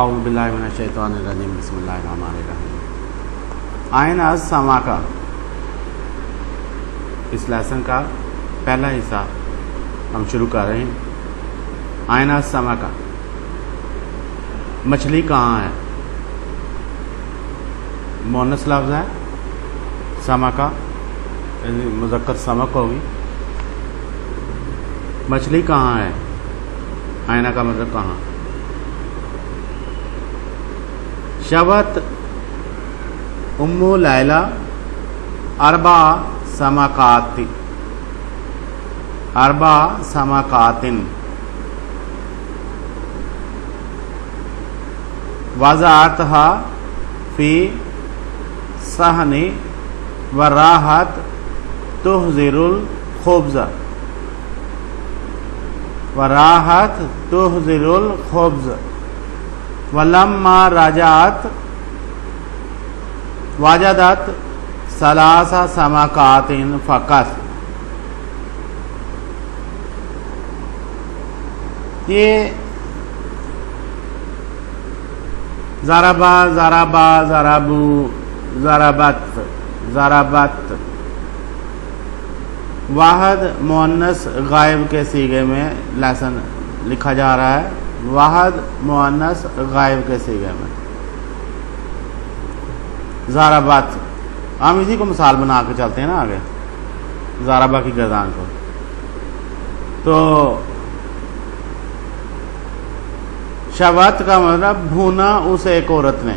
اعوذ باللہ من الشیطان الرجیم بسم اللہ الرحمن الرحیم۔ آئین از سما کا اس لیسن کا پہلا حصہ ہم شروع کر رہے ہیں۔ آئین از سما کا مچھلی کہاں ہے؟ مؤنث لفظ ہے، سما کا مذکر سمک ہوگی۔ مچھلی کہاں ہے؟ آئینہ کا مطلب کہاں؟ شبت ام لیلہ اربع سمکات وضعتها فی صحن وراحت تحضر الخبز ولما رجعت وجدت ثلاث سمکات فقط۔ یہ ضربا ضربا ضربو ضربت ضربت واحد مؤنث غائب کے صیغے میں لیسن لکھا جا رہا ہے، واحد مؤنث غائب کے صیغے میں ضربت۔ ہم اسی کو مثال بنا کے چلتے ہیں نا آگے، ضربہ کی گردان کو۔ تو شبت کا مطلب بھونا اس ایک عورت نے،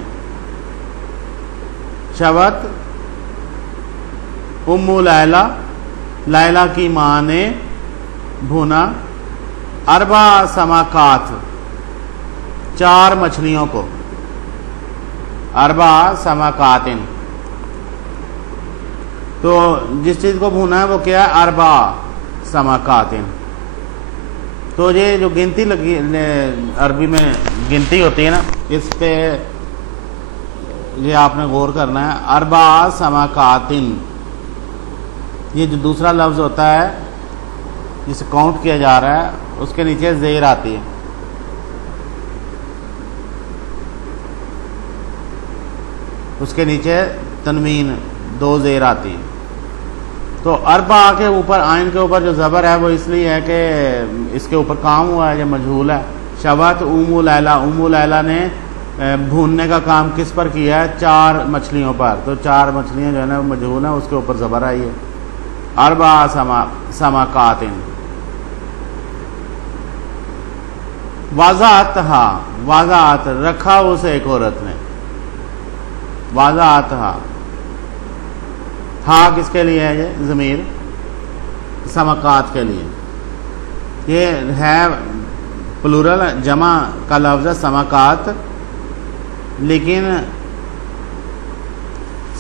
شبت ام لیلہ، لیلہ کی ماں نے بھونا اربع سمکات، 4 مچھلیوں کو، اربع سمکات۔ تو جس چیز کو بھونا ہے وہ کیا ہے؟ اربع سمکات۔ تو یہ جو گنتی لگی عربی میں گنتی ہوتی ہے نا، اس پہ یہ آپ نے غور کرنا ہے۔ اربع سمکات، یہ جو دوسرا لفظ ہوتا ہے جسے کاؤنٹ کیا جا رہا ہے، اس کے نیچے زیر آتی ہے۔ اس کے نیچے تنوین 2 زیر آتی ہے۔ تو اربع کے اوپر، آئین کے اوپر جو زبر ہے وہ اس لیے ہے کہ اس کے اوپر کام ہوا ہے، یہ مجہول ہے۔ شبت ام لیلہ، ام لیلہ نے بھوننے کا کام کس پر کیا ہے؟ 4 مچھلیوں پر۔ تو 4 مچھلیاں جو ہے نا وہ مجہول ہیں، اس کے اوپر زبر آئی ہے۔ اربع سمکات وضعتها، وضعت رکھا اسے ایک عورت نے، وضعتها، ہا کس کے لیے ہے؟ یہ ضمیر سمکات کے لیے۔ یہ ہے پلورل جمع کا لفظ ہے سمکات، لیکن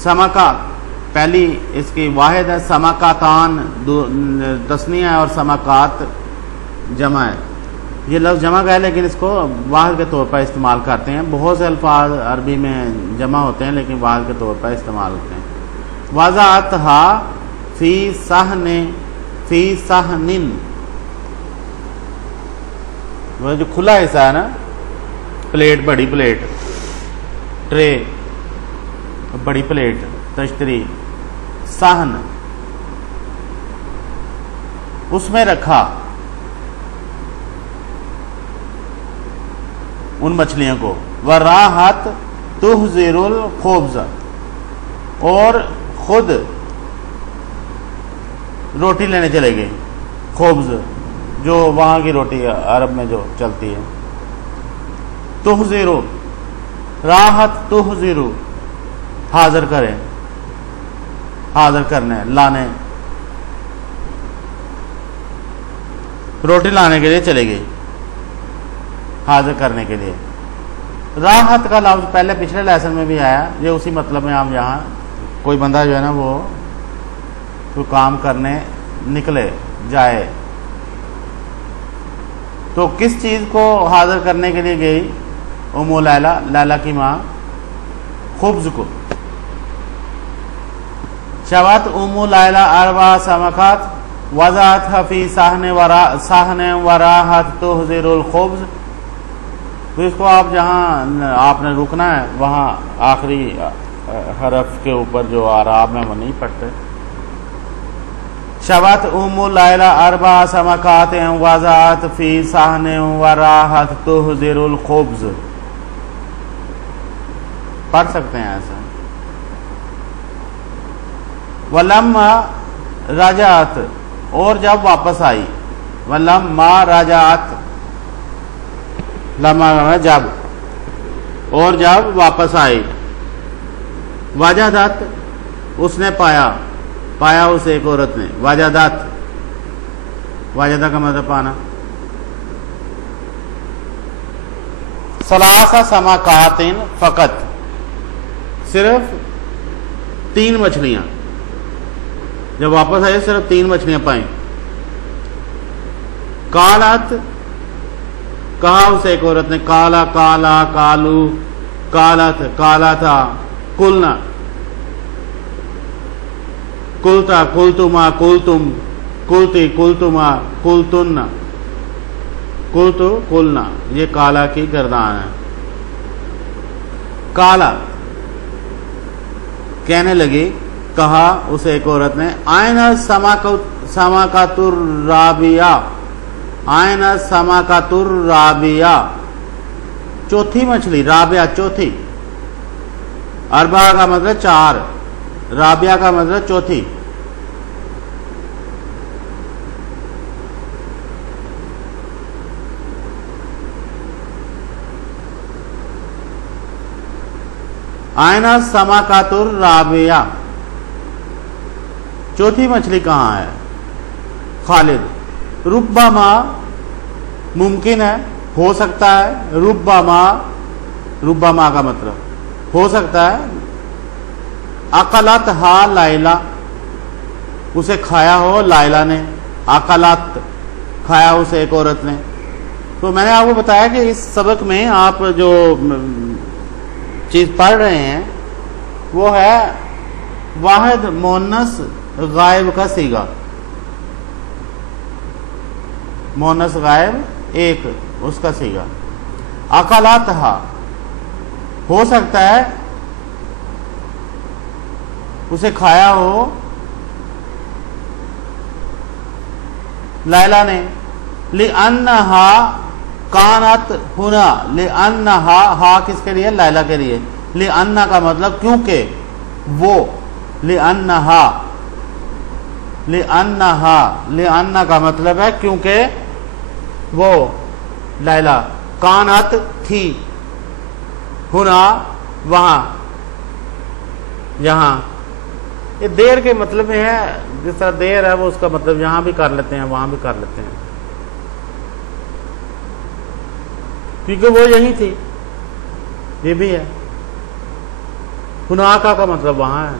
سمکا پہلی اس کی واحد ہے، سمکاتان تثنیہ ہے اور سمکات جمع ہے۔ یہ لفظ جمع کا ہے لیکن اس کو واحد کے طور پر استعمال کرتے ہیں۔ بہت سے الفاظ عربی میں جمع ہوتے ہیں لیکن واحد کے طور پر استعمال ہوتے ہیں۔ وضعتها فی صحن، فی صحن، وہ جو کھلا حصہ ہے نا، پلیٹ، بڑی پلیٹ، ٹرے، بڑی پلیٹ، تشتری، صحن، اس میں رکھا ان مچھلیوں کو۔ وراحت تحضر الخبز، اور خود روٹی لینے چلے گئے۔ خبز جو وہاں کی روٹی ہے، عرب میں جو چلتی ہے۔ تحضر، راحت تحضر، حاضر کریں، حاضر کرنے، لانے، روٹی لانے کے لیے چلے گئے، حاضر کرنے کے لیے۔ راحت کا لفظ پہلے پچھلے لیسن میں بھی آیا، یہ اسی مطلب میں ہم یہاں کوئی بندہ جو ہے نا وہ کوئی کام کرنے نکلے جائے، تو کس چیز کو حاضر کرنے کے لیے گئی ام لیلہ، لیلہ کی ماں؟ خبز کو۔ شبت ام لیلہ اربع سمکات وضعتها فی صحن وراحت تحضر الخبز تو اس کو آپ جہاں آپ نے رکنا ہے وہاں آخری حرف کے اوپر جو آراب میں وہ نہیں پڑھتے. شبت ام لیلہ اربع سمکات وضعت فی صحن وراحت تحضر الخبز. پڑھ سکتے ہیں ایسا. ولما رجعت اور جب واپس آئی. ولما رجعت لما جب اور جب واپس آئی. وجدت اس نے پایا اس ایک عورت نے. وجدت وجدہ کا مطلب پانا. ثلاث سمکات فقط صرف 3 مچھلیاں. جب واپس آئے صرف 3 مچھلیاں پائیں. قالت کہا اس ایک عورت نے. کالا کالا کالو قالت کالا تھا. قلنا قلتا قلتما قلتم قلتی قلتما قلتن قلتو قلنا. یہ کالا کی گردان ہے. کالا کہنے لگی کہا اس ایک عورت نے. آئین سمکۃ الرابعہ. آئین سمکۃ الرابعہ چوتھی مچھلی. رابعہ چوتھی. اربعہ کا مطلب 4. رابعہ کا مطلب چوتھی. آئین سمکۃ الرابعہ چوتھی مچھلی کہاں ہے؟ خالد ربما ممکن ہے ہو سکتا ہے. ربما کا مطلب ہو سکتا ہے. اکلت ہا لائلہ اسے کھایا ہو لائلہ نے. اکلت کھایا اسے ایک عورت نے. تو میں نے آپ کو بتایا کہ اس سبق میں آپ جو چیز پڑھ رہے ہیں وہ ہے واحد مؤنث غائب کا صیغہ. مؤنث غائب ایک اس کا صیغہ. اکلت ہا ہو سکتا ہے اسے کھایا ہو لیلہ نے. لِأَنَّهَا کانت ہنا. لِأَنَّهَا ہا کس کے لیے؟ لیلہ کے لیے. لِأَنَّ کا مطلب کیونکہ وہ. لِأَنَّهَا لِأَنَّ کا مطلب ہے کیونکہ وہ لیلہ. کانت تھی. ہنا وہاں یہاں. یہ دیر کے مطلب میں ہے. جس طرح دیر ہے وہ اس کا مطلب یہاں بھی کر لیتے ہیں وہاں بھی کر لیتے ہیں کیونکہ وہ یہی تھی. یہ بھی ہے. ہناکا کا مطلب وہاں ہے.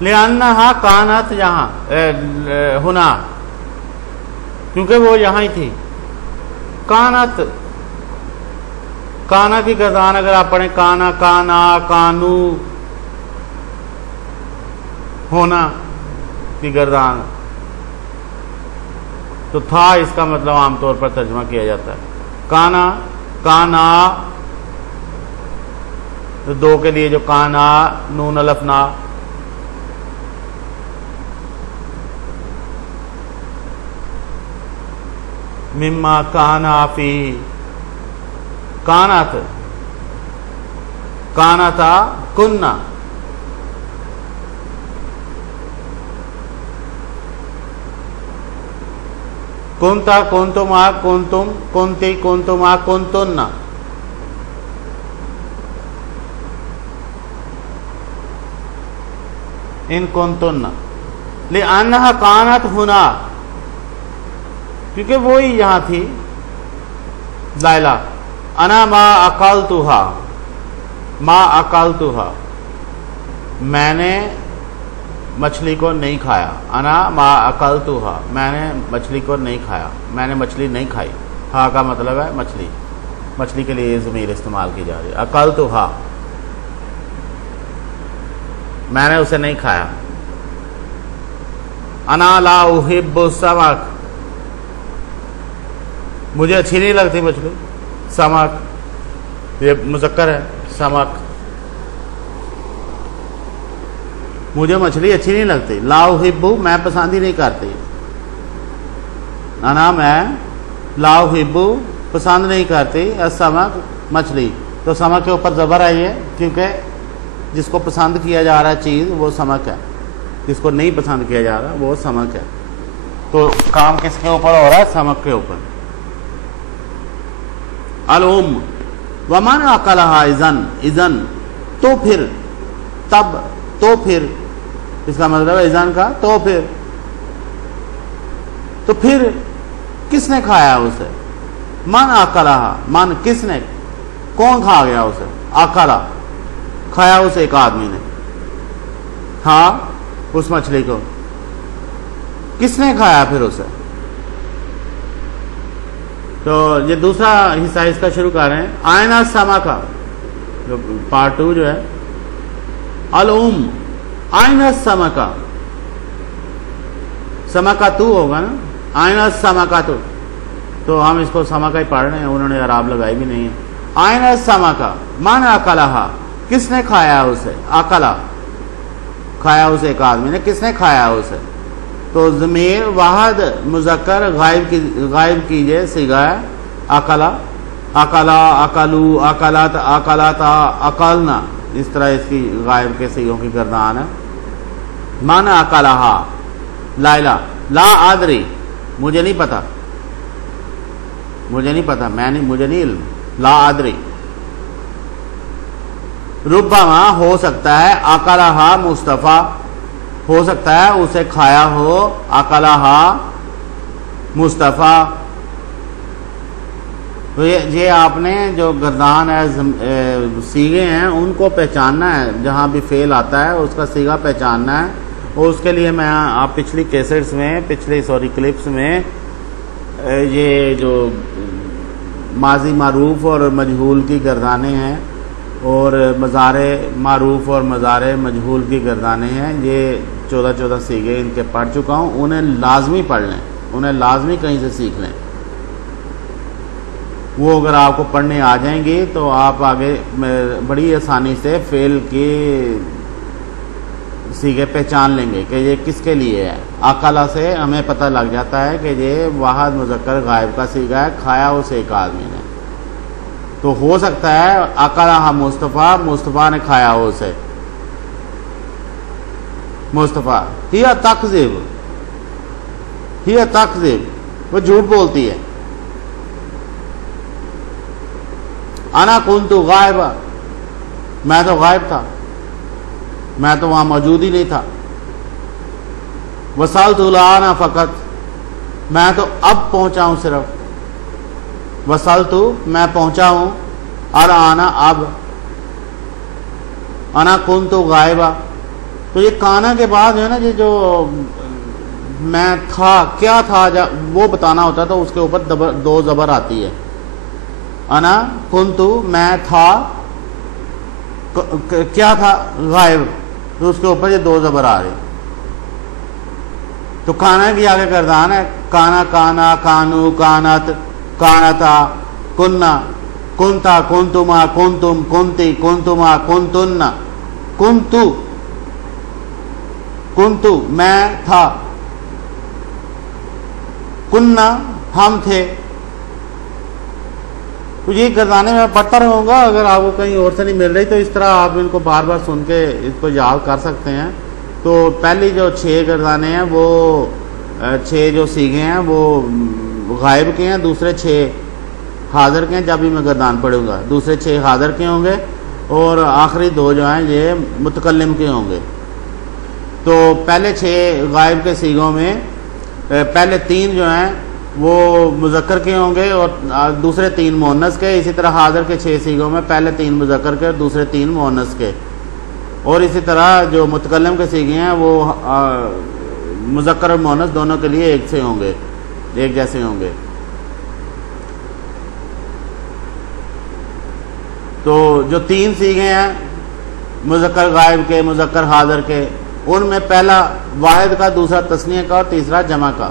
لِأَنَّهَا کانت یہاں ہنا کیونکہ وہ یہاں ہی تھی. کانت کانا کی گردان اگر آپ پڑھیں کانا کانا کانو ہونا کی گردان تو تھا اس کا مطلب عام طور پر ترجمہ کیا جاتا ہے. کانا کانا دو کے لیے جو کانا نون الف نا. مما کانا فی کانت کانتا کننا. کنتا کنتما کنتم کنتی کنتما کنتن. ان کنتن. لِأَنَّهَا کانت ہنا کیونکہ وہی یہاں تھی لائلہ. انا ما اکلتها ما اکلتها میں نے مچھلی کو نہیں کھایا. انا ما اکلتها میں نے مچھلی کو نہیں کھایا. میں نے مچھلی نہیں کھائی. ہا کا مطلب ہے مچھلی. مچھلی کے لیے یہ ضمیر استعمال کی جا رہی ہے. اکلتها میں نے اسے نہیں کھایا. انا لا احب السمک مجھے اچھی نہیں لگتی مچھلی، سمک، یہ مذکر ہے سمک، مجھے مچھلی اچھی نہیں لگتی، لا احب میں پسند ہی نہیں کرتی، انا میں، لا احب پسند نہیں کرتی، السمک مچھلی، تو سمک کے اوپر زبر آئی ہے کیونکہ جس کو پسند کیا جا رہا ہے چیز وہ سمک ہے، جس کو نہیں پسند کیا جا رہا وہ سمک ہے، تو کام کس کے اوپر ہو رہا ہے؟ سمک کے اوپر۔ الام ومن اکلھا اذن، اذن تو پھر، تب، تو پھر، اس کا مطلب ہے اذن کا تو پھر، تو پھر کس نے کھایا اسے؟ من اکلھا، من کس نے، کون کھا گیا اسے؟ اکلا کھایا اسے ایک آدمی نے، ہاں اس مچھلی کو کس نے کھایا پھر اسے؟ تو یہ دوسرا حصہ اس کا شروع کر رہے ہیں، آئین السمکہ، جو پارٹ 2 جو ہے، الام آئین السمکہ، سمکہ تو ہوگا نا، آئین السمکہ تو ہم اس کو سمکہ ہی پڑھ رہے ہیں، انہوں نے اعراب لگائی بھی نہیں ہے۔ آئین السمکہ من اکلھا، کس نے کھایا اسے؟ اکلا کھایا اسے ایک آدمی نے، کس نے کھایا اسے؟ تو ضمیر واحد مذکر غائب کیجئے، صیغہ ہے اکلا، اکلا، اکلو، اکلت، اکلتا، اکلنا، اس طرح اس کی غائب کے صیغوں کی گردان ہے۔ من اکلھا، لائلہ، لا ادری مجھے نہیں پتا، مجھے نہیں پتا، مجھے نہیں علم، لا ادری۔ ربما ہو سکتا ہے، اکلھا مصطفیٰ ہو سکتا ہے اسے کھایا ہو، اکلھا مصطفیٰ۔ تو یہ آپ نے جو گردان ہے صیغے ہیں ان کو پہچاننا ہے، جہاں بھی فعل آتا ہے اس کا صیغہ پہچاننا ہے، اور اس کے لیے میں آپ پچھلی کیسٹس میں، کلپس میں یہ جو ماضی معروف اور مجہول کی گردانیں ہیں اور مضارع معروف اور مضارع مجہول کی گردانیں ہیں، یہ 14 صیغے ان کے پڑھ چکا ہوں، انہیں لازمی پڑھ لیں، انہیں لازمی کہیں سے سیکھ لیں، وہ اگر آپ کو پڑھنے آ جائیں گی تو آپ آگے بڑی آسانی سے فعل کی صیغے پہچان لیں گے کہ یہ کس کے لیے ہے۔ اکلا سے ہمیں پتہ لگ جاتا ہے کہ یہ واحد مذکر غائب کا صیغہ ہے، کھایا اسے ایک آدمی نے، تو ہو سکتا ہے اکلھا مصطفیٰ، مصطفیٰ نے کھایا ہو اسے، مصطفیٰ، ہی تکذب، ہی تکذب، وہ جھوٹ بولتی ہے، انا کنت غائبا، میں تو غائب تھا، میں تو وہاں موجود ہی نہیں تھا، وصلت الآن فقط، میں تو اب پہنچا ہوں صرف، وصلت میں پہنچا ہوں، الآن اب، انا کنت غائبا، تو یہ کانا کے بعد جو ہے نا، یہ جو میں تھا، کیا تھا وہ بتانا ہوتا ہے، تو اس کے اوپر 2 زبر آتی ہے، انا کنت میں تھا، کیا تھا؟ غائب، تو اس کے اوپر یہ 2 زبر آ رہی، تو کانا کی آگے گردان ہے، کانا، کانا، کانو، کانت، کانتا، کننا، کنتا، کنتما، کنتم، کنتی، کنتما، کنتن، کنتو، کنتو میں تھا، کننا ہم تھے، تو یہ گردانے میں پڑھتا رہوں گا، اگر آپ کو کہیں اور سے نہیں مل رہی تو اس طرح آپ ان کو بار بار سن کے اس کو یاد کر سکتے ہیں۔ تو پہلی جو 6 گردانے ہیں وہ 6 جو صیغے ہیں وہ غائب کے ہیں، دوسرے 6 حاضر کے ہیں، جب بھی میں گردان پڑھوں گا دوسرے 6 حاضر کے ہوں گے، اور آخری 2 جو ہیں یہ متکلم کے ہوں گے۔ تو پہلے 6 غائب کے صیغوں میں پہلے 3 جو ہیں وہ مذکر کے ہوں گے اور دوسرے 3 مؤنث کے، اسی طرح حاضر کے 6 صیغوں میں پہلے 3 مذکر کے اور دوسرے 3 مؤنث کے، اور اسی طرح جو متکلم کے صیغے ہیں وہ مذکر اور مؤنث دونوں کے لیے ایک سے ہوں گے، ایک جیسے ہوں گے۔ تو جو 3 صیغے ہیں مذکر غائب کے، مذکر حاضر کے، ان میں پہلا واحد کا، دوسرا تثنیہ کا اور تیسرا جمع کا۔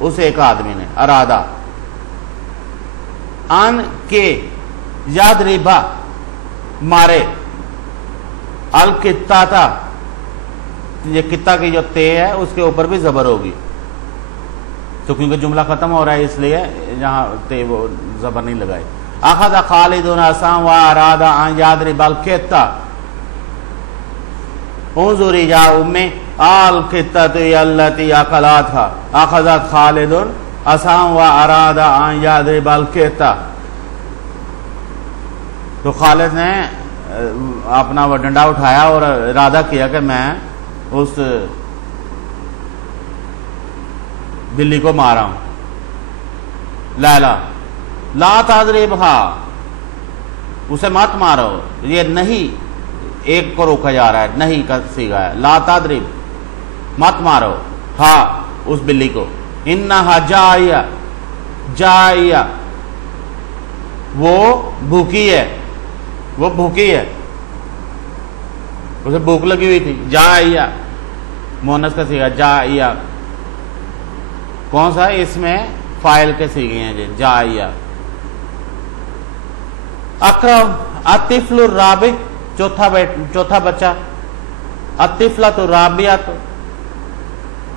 اس ایک آدمی نے ارادہ ان کے یاد ریبا مارے الکتا تھا، یہ کتا کی جو تے ہے اس کے اوپر بھی زبر ہوگی، تو کیونکہ جملہ ختم ہو رہا ہے اس لیے یہاں تے وہ زبر نہیں لگائی. اخذ خالد عصا واراد ان یضرب الکتا انظری یا امی الکتۃ التی اکلتھا اخذت خالد عصا واراد ان یضرب الکتا. تو خالد نے اپنا وہ ڈنڈا اٹھایا اور ارادہ کیا کہ میں اس بلی کو مارا ہوں. لیلا لا تضربھا، اسے مت مارو، یہ نہیں ایک کو روکا جا رہا ہے، نہیں کا صیغہ ہے، لا تضرب مت مارو ہاں اس بلی کو، انہا جائیہ جائیہ وہ بھوکی ہے، وہ بھوکی ہے، اسے بھوک لگی ہوئی تھی. جائیہ مؤنث کا صیغہ جائیہ، کون سا اس میں فاعل کے صیغے ہیں جی جائیہ. اکرم الطفل الرابع چوتھا بچہ، الطفلۃ الرابعۃ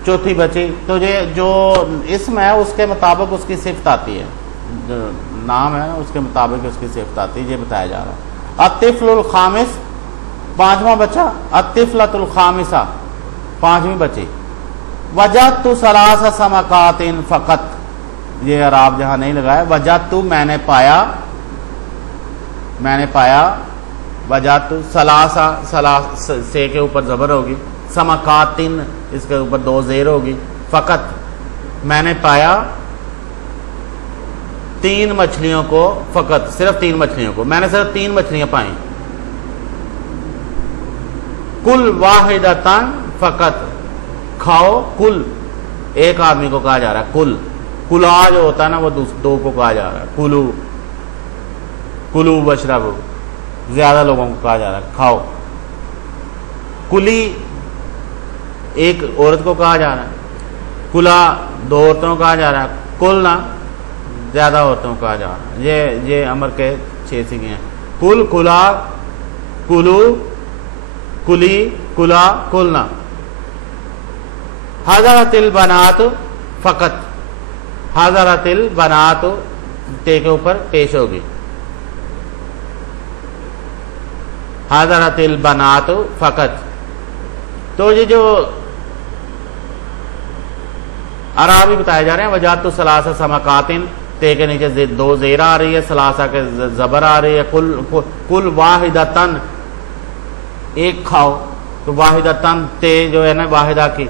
چوتھی بچی. تو یہ جو اسم ہے اس کے مطابق اس کی صفت آتی ہے، جو نام ہے اس کے مطابق اس کی صفت آتی ہے، یہ بتایا جا رہا ہے. الطفل الخامس پانچواں بچہ، الطفلۃ الخامسہ پانچویں بچی. وجدت ثلاث سمکات فقط، یہ اعراب جہاں نہیں لگایا، وجدت میں نے پایا، وجدت ثلاث سے کے اوپر زبر ہوگی، سمکات اس کے اوپر دو زیر ہوگی، فقط میں نے پایا تین مچھلیوں کو، فقط صرف تین مچھلیوں کو، میں نے صرف تین مچھلیاں پائیں. کل واحدتن فقط، کھاؤ کل، ایک آدمی کو کہا جا رہا ہے کل، کلا جو ہوتا ہے نا وہ دو کو کہا جا رہا ہے، کلو کلو وشربو زیادہ لوگوں کو کہا جا رہا ہے کھاؤ. کلی ایک عورت کو کہا جا رہا ہے، کلا دو عورتوں کو کہا جا رہا ہے، کلنا زیادہ عورتوں کو کہا جا رہا ہے. یہ امر کے 6 صیغے ہیں، کل، کلا، کلو، کلی، کلا، کلنا. حضرت البنات فقط، حضرت البنات تے کے اوپر پیش ہوگی، حضرت البنات فقط. تو یہ جو اعرابی بتائے جا رہے ہیں، وجدت ثلاث سمکات، تے کے نیچے دو زیر آ رہی ہے، ثلاثہ کے زبر آ رہی ہے، کل واحدتن ایک کھاؤ، تو واحدتن تے جو ہے نا واحدہ کی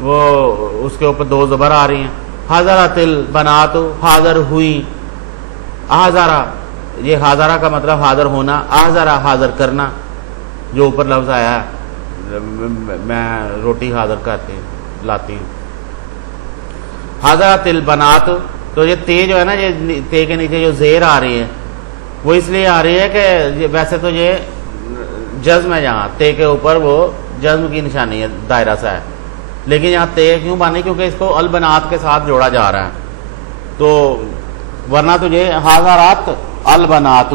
وہ اس کے اوپر دو زبر آ رہی ہیں. حضرت البنات حاضر ہوئی، حاضرہ یہ حاضرہ کا مطلب حاضر ہونا، حاضرہ حاضر کرنا، جو اوپر لفظ آیا ہے میں روٹی حاضر کرتی لاتی ہوں. حضرت البنات، تو یہ تے جو ہے نا، یہ تے کے نیچے جو زیر آ رہی ہے وہ اس لیے آ رہی ہے کہ ویسے تو یہ جزم ہے، یہاں تے کے اوپر وہ جزم کی نشانی ہے، دائرہ سا ہے، لیکن یہاں تے کیوں بانی؟ کیونکہ اس کو البنات کے ساتھ جوڑا جا رہا ہے. تو ورنہ تو یہ حاضرات البنات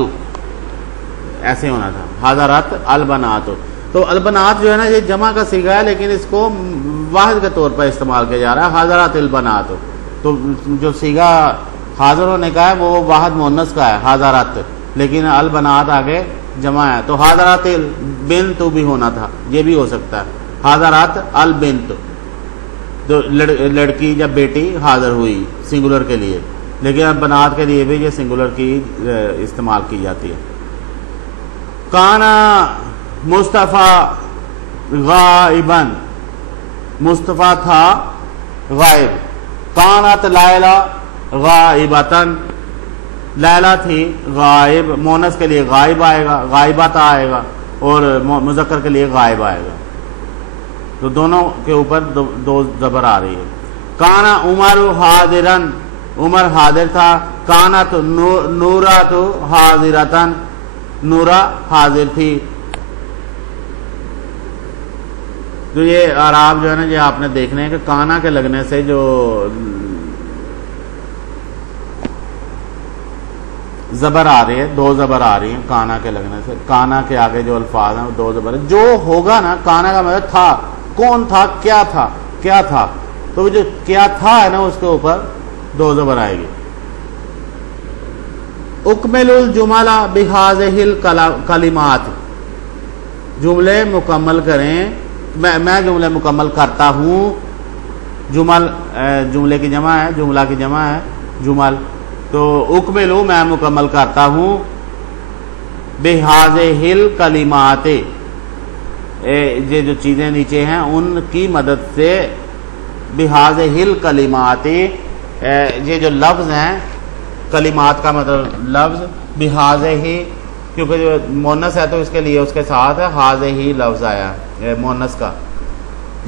ایسے ہونا تھا، حاضرات البنات. تو البنات جو ہے نا یہ جمع کا صیغہ ہے، لیکن اس کو واحد کے طور پر استعمال کیا جا رہا ہے، حاضرات البنات. تو جو صیغہ حاضر ہونے کا ہے وہ واحد مؤنث کا ہے حاضرات، لیکن البنات آگے جمع ہے، تو حاضرات البنت بھی ہونا تھا، یہ بھی ہو سکتا ہے حاضرات البنت، تو لڑکی یا بیٹی حاضر ہوئی سنگولر کے لیے، لیکن البنات کے لیے بھی یہ سنگولر کی استعمال کی جاتی ہے. کانا مصطفیٰ غائباً، مصطفیٰ تھا غائب. کانت لیلا غائبتاً، لیلا تھی غائب، مونس کے لیے غائب آئے گا، غائبات آئے گا، اور مذکر کے لیے غائب آئے گا. تو دونوں کے اوپر دو زبر آ رہی ہے. کانا عمر حاضرن، عمر حاضر تھا. کانت نورات حاضرتن، نورا حاضر تھی. تو یہ اعراب جو ہے نا یہ آپ نے دیکھنے ہیں کہ کانا کے لگنے سے جو زبر آ رہی ہے، دو زبر آ رہی ہیں کانا کے لگنے سے، کانا کے آگے جو الفاظ ہیں وہ دو زبر ہیں، جو ہوگا نا کانا کا مطلب تھا، کون تھا، کیا تھا، کیا تھا، تو جو کیا تھا ہے نا اس کے اوپر دو زبر آئے گی۔ اکمل الجمل بہذہ الکلمات، جملے مکمل کریں، میں جملے مکمل کرتا ہوں، جمل جملے کی جمع ہے، جملہ کی جمع ہے جمل، تو اکملو میں مکمل کرتا ہوں، بہذہ الکلمات، یہ جو چیزیں نیچے ہیں ان کی مدد سے، بہذہ الکلمات، یہ جو لفظ ہیں، کلمات کا مطلب لفظ، بہذہ ہی، کیونکہ جو مونس ہے تو اس کے لیے اس کے ساتھ ہے ہاذہ ہی لفظ آیا مونس کا،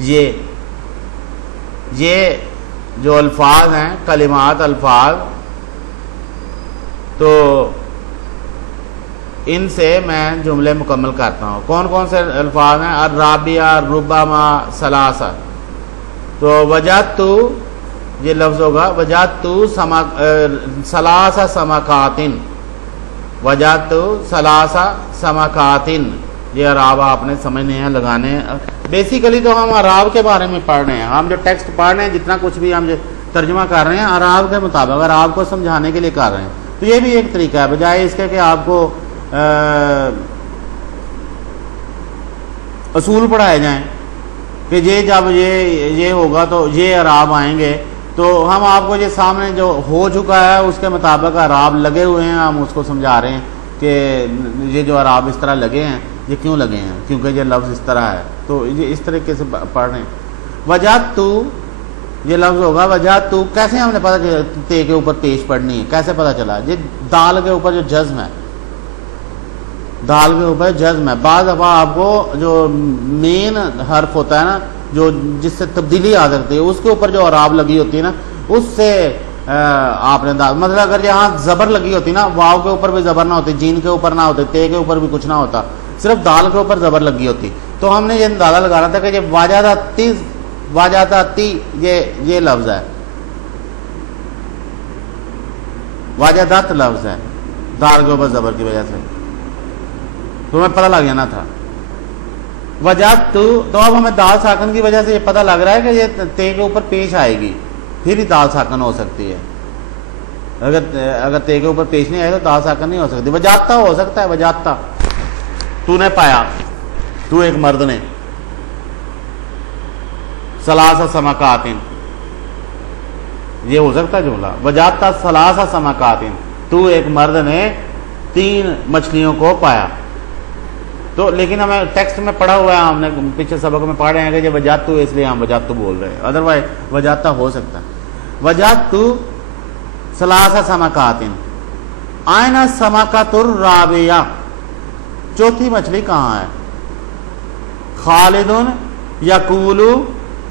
یہ جو الفاظ ہیں، کلمات الفاظ، تو ان سے میں جملے مکمل کرتا ہوں۔ کون کون سے الفاظ ہیں؟ الرابعہ، ربما، ثلاثہ، تو وجدت، یہ لفظ ہوگا وجدت ثلاثہ سمکات، وجدت ثلاثہ سمکات، یہ اعراب آپ نے سمجھنے ہیں، لگانے ہیں۔ بیسیکلی تو ہم اعراب کے بارے میں پڑھ رہے ہیں، ہم جو ٹیکسٹ پڑھ رہے ہیں، جتنا کچھ بھی ہم جو ترجمہ کر رہے ہیں اعراب کے مطابق، اعراب کو سمجھانے کے لیے کر رہے ہیں، تو یہ بھی ایک طریقہ ہے، بجائے اس کے کہ آپ کو اصول پڑھائے جائیں کہ یہ جب یہ ہوگا تو یہ اعراب آئیں گے، تو ہم آپ کو یہ سامنے جو ہو چکا ہے اس کے مطابق اعراب لگے ہوئے ہیں، ہم اس کو سمجھا رہے ہیں کہ یہ جو اعراب اس طرح لگے ہیں یہ کیوں لگے ہیں، کیونکہ یہ لفظ اس طرح ہے، تو یہ اس طریقے سے پڑھ رہے ہیں۔ وجدت، یہ لفظ ہوگا وجدت، کیسے ہم نے پتا کہ تے کے اوپر پیش پڑھنی ہے، کیسے پتا چلا؟ یہ دال کے اوپر جو جزم ہے، دال کے اوپر جزم ہے، بعض دفعہ آپ کو جو مین حرف ہوتا ہے نا، جو جس سے تبدیلی آ سکتی ہے، اس کے اوپر جو اعراب لگی ہوتی ہے نا، اس سے آپ نے مطلب اگر یہاں زبر لگی ہوتی نا، واو کے اوپر بھی زبر نہ ہوتی، جین کے اوپر نہ ہوتے، تے کے اوپر بھی کچھ نہ ہوتا، صرف دال کے اوپر زبر لگی ہوتی، تو ہم نے یہ اندازہ لگانا تھا کہ یہ واجدتی یہ لفظ ہے، واجدت لفظ ہے، دال کے اوپر زبر کی وجہ سے، تو ہمیں پتہ لگ جانا تھا۔ وجدت، تو اب ہمیں دال ساکن کی وجہ سے یہ پتہ لگ رہا ہے کہ یہ تے کے اوپر پیش آئے گی، پھر ہی دال ساکن ہو سکتی ہے، اگر تے کے اوپر پیش نہیں آئے تو دال ساکن نہیں ہو سکتی۔ وجاتا ہو سکتا ہے، وجاتا، تو نے پایا، تو ایک مرد نے، ثلاثہ سمکات، یہ ہو سکتا ہے جملہ، وجاتا ثلاثہ سمکات، تو ایک مرد نے 3 مچھلیوں کو پایا، تو لیکن ہمیں ٹیکسٹ میں پڑھا ہوا ہے، ہم نے پیچھے سبق میں پڑھ رہے ہیں کہ یہ وجاتو، اس لیے ہم وجاتو بول رہے ہیں، ادروائز وجاتا ہو سکتا ہے۔ وجاتو ثلاثہ سمکات، آئین السمکۃ الرابعہ، چوتھی مچھلی کہاں ہے؟ خالد یقول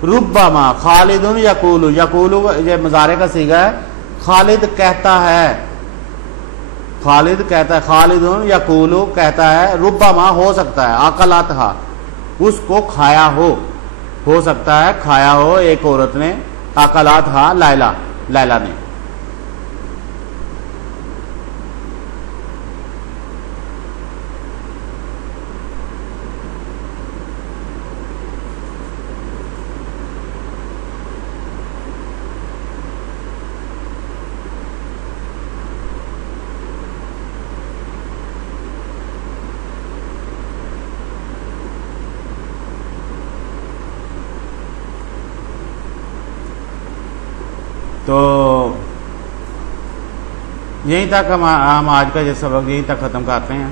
ربما، خالد یقول، یقول یہ مضارع کا صیغہ ہے، خالد کہتا ہے، خالد کہتا ہے، خالد یقول کہتا ہے، ربما ہو سکتا ہے، اکلتھا اس کو کھایا ہو سکتا ہے کھایا ہو ایک عورت نے، اکلتھا لیلا نے۔ تو یہیں تک ہم آج کا یہ سبق یہیں تک ختم کرتے ہیں،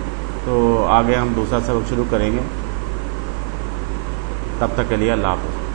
تو آگے ہم دوسرا سبق شروع کریں گے، تب تک کے لیے اللہ حافظ۔